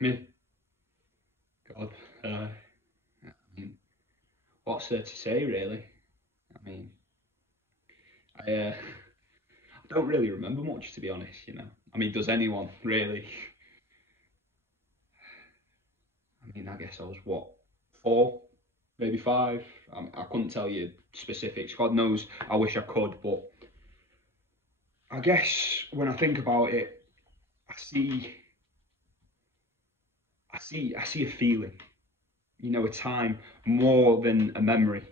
Me, God, I mean, what's there to say really? I mean, I don't really remember much to be honest. I mean, does anyone really? I mean, I guess I was what, 4, maybe 5. I couldn't tell you specifics. God knows, I wish I could, but I guess when I think about it, I see, I see a feeling. A time more than a memory.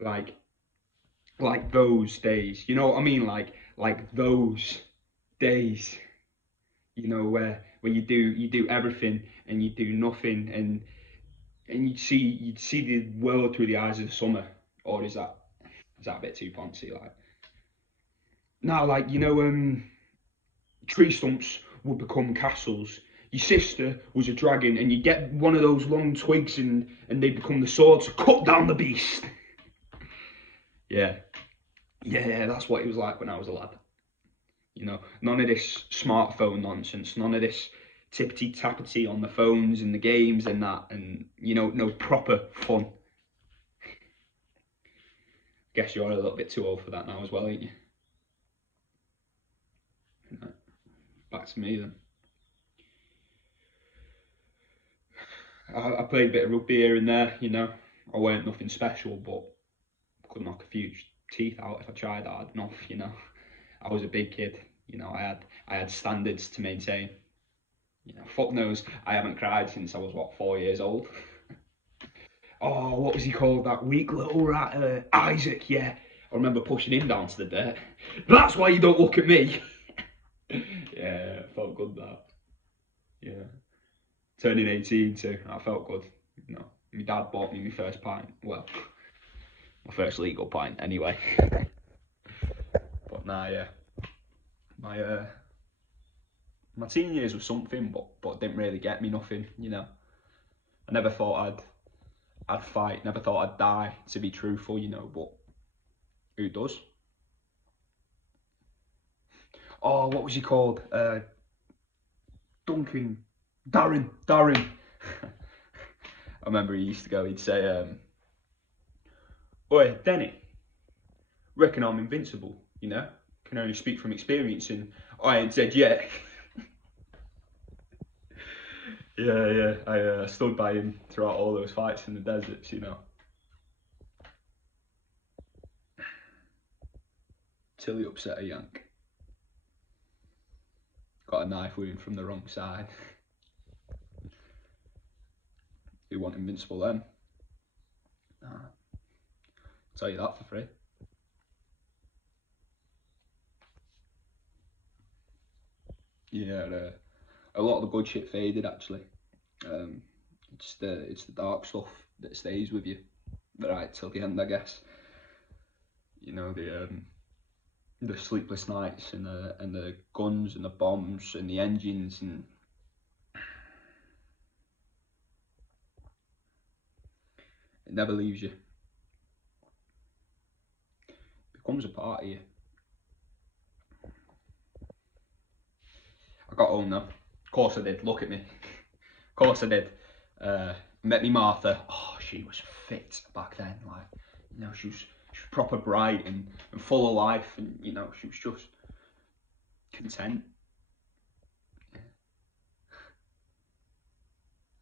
Like those days. You know what I mean? Like those days. Where you do everything and you do nothing, and you'd see the world through the eyes of the summer. Or is that a bit too fancy? Like now, like tree stumps would become castles. Your sister was a dragon, and you get one of those long twigs, and they become the swords to cut down the beast. Yeah, yeah, that's what it was like when I was a lad. None of this smartphone nonsense, none of this tippity tappity on the phones and the games and that, and no proper fun. Guess you're a little bit too old for that now as well, ain't you? Back to me then. I played a bit of rugby here and there. I weren't nothing special, but I could knock a few teeth out if I tried hard enough. I was a big kid. I had standards to maintain. Fuck knows, I haven't cried since I was what, 4 years old. Oh, what was he called? That weak little rat, Isaac. Yeah, I remember pushing him down to the dirt. That's why you don't look at me. Yeah, felt good that. Yeah, turning 18 too. I felt good. My dad bought me my first pint. Well, my first legal pint anyway. But nah, yeah, my my teen years was something, but didn't really get me nothing. I never thought I'd fight. Never thought I'd die. To be truthful, but who does? Oh, what was he called? Duncan, Darren. I remember he used to go. He'd say, "Oi, Denny, reckon I'm invincible. Can only speak from experience." And I ain't said yet. Yeah. I stood by him throughout all those fights in the deserts. Till he upset a Yank. Got a knife wound from the wrong side. Who want invincible then? Nah, tell you that for free. Yeah, a lot of the good shit faded actually. Um, it's the dark stuff that stays with you right till the end, I guess. The sleepless nights and the guns and the bombs and the engines, and it never leaves you. It becomes a part of you. I got home though. Of course I did. Look at me. Of course I did. Met me Martha. Oh, she was fit back then. Like, she was proper bright and full of life, and she was just content. Yeah.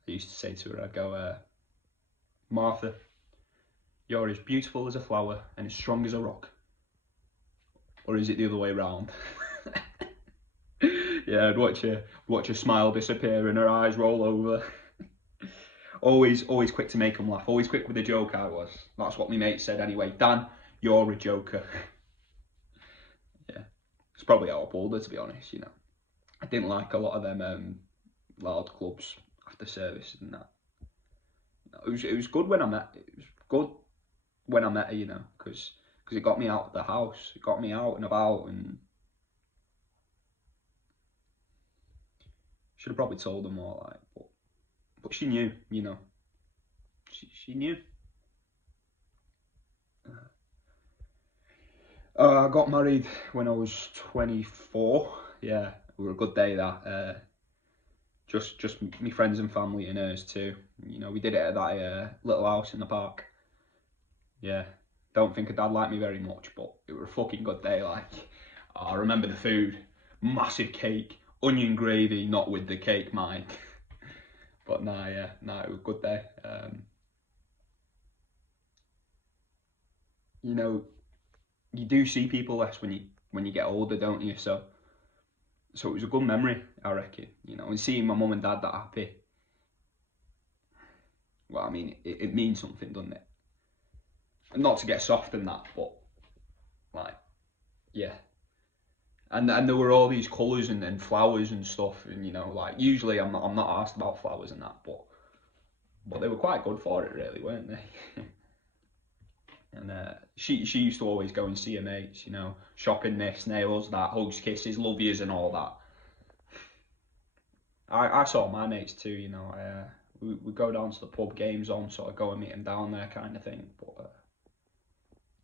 I used to say to her, I'd go, Martha, you're as beautiful as a flower and as strong as a rock. Or is it the other way round? Yeah, I'd watch her smile disappear and her eyes roll over. Always quick to make them laugh. Always quick with a joke. I was. That's what my mate said anyway. Dan, you're a joker. Yeah, it's probably how I pulled her, to be honest. I didn't like a lot of them loud clubs after service and that. It was good when I met. It was good when I met her, because it got me out of the house. It got me out and about, and should have probably told her more, like, but she knew, she knew. I got married when I was 24. Yeah, it was a good day that. just my friends and family and hers too. You know, we did it at that little house in the park. Yeah, don't think her dad liked me very much, but it was a fucking good day. Like, I remember the food, massive cake, onion gravy, not with the cake, mind. But nah, yeah, nah, it was a good day. You know, you do see people less when you get older, don't you? So it was a good memory, I reckon. You know, and seeing my mum and dad that happy. Well, I mean, it means something, doesn't it? And not to get soft in that, but like, yeah. And there were all these colours and flowers and stuff, and you know, like usually I'm not asked about flowers and that, but they were quite good for it, really, weren't they? And she used to always go and see her mates, you know, shopping this, nails that, hugs, kisses, love yous, and all that. I saw my mates too, you know. We go down to the pub, games on, so I go and meet them down there, kind of thing. But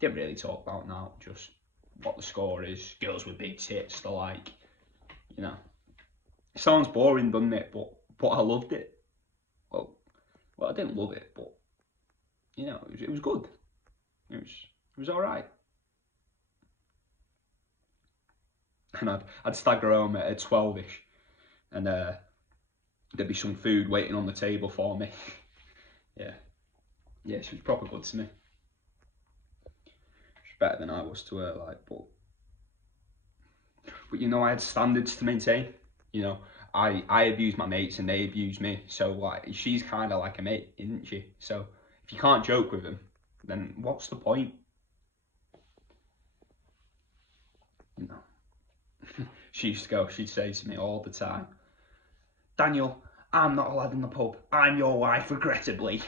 didn't really talk about now, just what the score is, girls with big tits, the like, you know. It sounds boring, doesn't it? But I loved it. Well, I didn't love it, but you know, it was good. It was all right. And I'd stagger home at 12ish, and there'd be some food waiting on the table for me. Yeah, she was proper good to me. She's better than I was to her, like, but you know, I had standards to maintain. You know, I abused my mates and they abused me. So like, she's kind of like a mate, isn't she? So if you can't joke with them, then what's the point? You know, she'd say to me all the time, Daniel, I'm not a lad in the pub. I'm your wife, regrettably.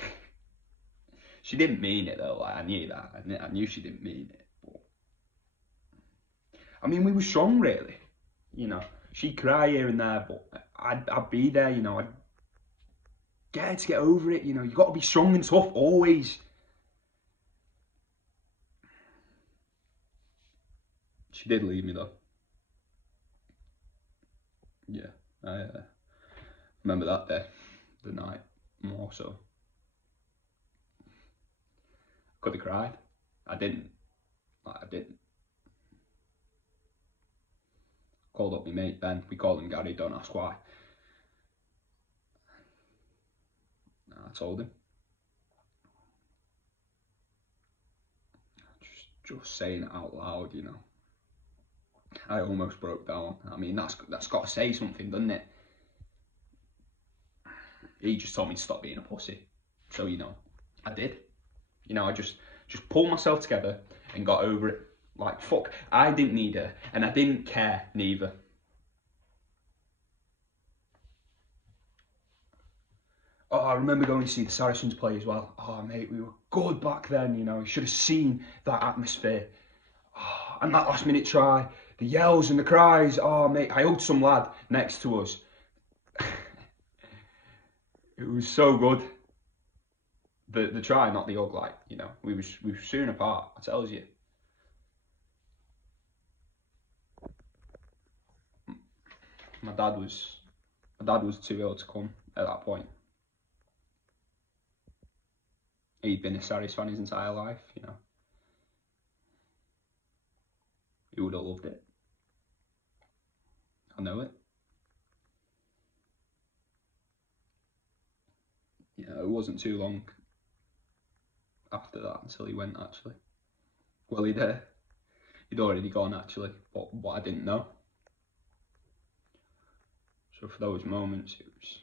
She didn't mean it though. Like, I knew that. I knew she didn't mean it. But I mean, we were strong, really. You know, she'd cry here and there, but I'd be there. You know, I'd get her to get over it. You know, you got to be strong and tough always. She did leave me though. Yeah, I remember that day, the night more so. Could have cried. I didn't. I didn't. Called up my mate Ben. We call him Gary. Don't ask why. I told him. Just saying it out loud, you know. I almost broke down. I mean, that's got to say something, doesn't it? He just told me to stop being a pussy. So, you know, I did. You know, I just pulled myself together and got over it. Like, fuck, I didn't need her, and I didn't care neither. Oh, I remember going to see the Saracens play as well. Oh, mate, we were good back then, you know. You should have seen that atmosphere. Oh, and that last minute try, the yells and the cries. Oh, mate, I hugged some lad next to us. It was so good. The try, not the hug, like, you know, we were soon apart, I tells you. My dad was too ill to come at that point. He'd been a Sarries fan his entire life, you know. He would have loved it. I know it. Yeah, it wasn't too long after that until he went, actually. Well, he'd already gone, actually, but what I didn't know. So for those moments, it was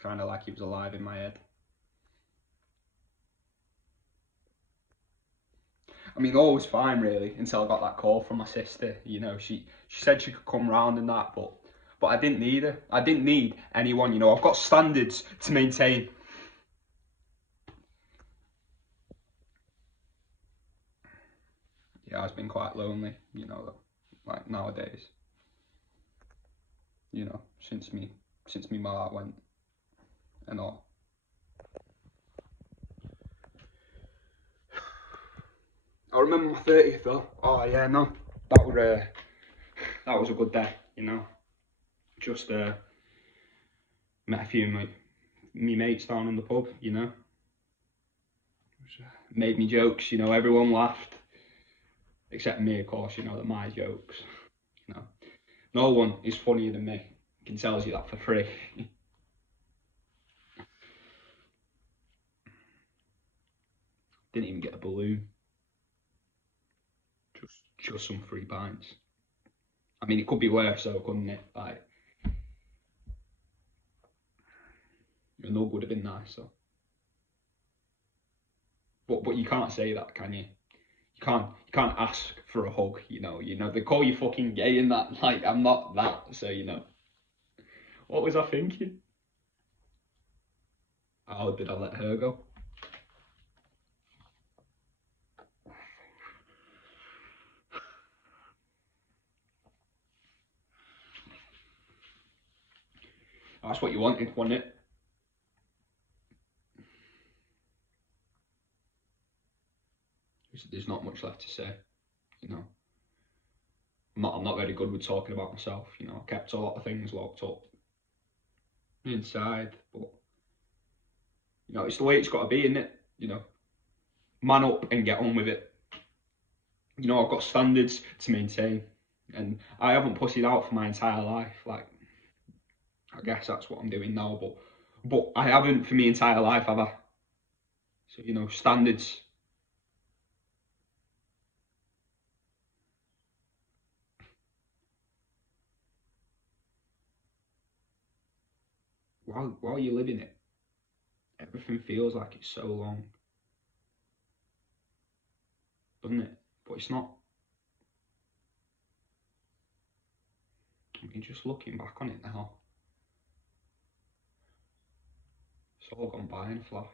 kind of like he was alive in my head. I mean, all was fine really until I got that call from my sister. You know, she said she could come round and that, but I didn't need her. I didn't need anyone. You know, I've got standards to maintain. Yeah, I've been quite lonely. You know, like nowadays. You know, since me ma went and all. I remember my 30th though. Oh yeah, no, that was a good day, you know. Just met a few of me mates down in the pub, you know. Made me jokes, you know, everyone laughed. Except me, of course, you know, that my jokes. You know. No one is funnier than me. I can tell you that for free. Didn't even get a balloon. Just some free pints. I mean, it could be worse, though, couldn't it? Like, a nug would have been nice, though. But you can't say that, can you? You can't ask for a hug, you know. You know they call you fucking gay and that. Like I'm not that, so you know. What was I thinking? How did I let her go? That's what you wanted, wasn't it? There's not much left to say, you know. I'm not very good with talking about myself, you know. I kept a lot of things locked up inside, but you know, it's the way it's got to be, isn't it? You know, man up and get on with it. You know, I've got standards to maintain, and I haven't pussied out for my entire life. Like, I guess that's what I'm doing now, but I haven't for my entire life, have I? So you know, standards. While you're living it, everything feels like it's so long, doesn't it? But it's not. I mean, just looking back on it now, it's all gone by in a flash.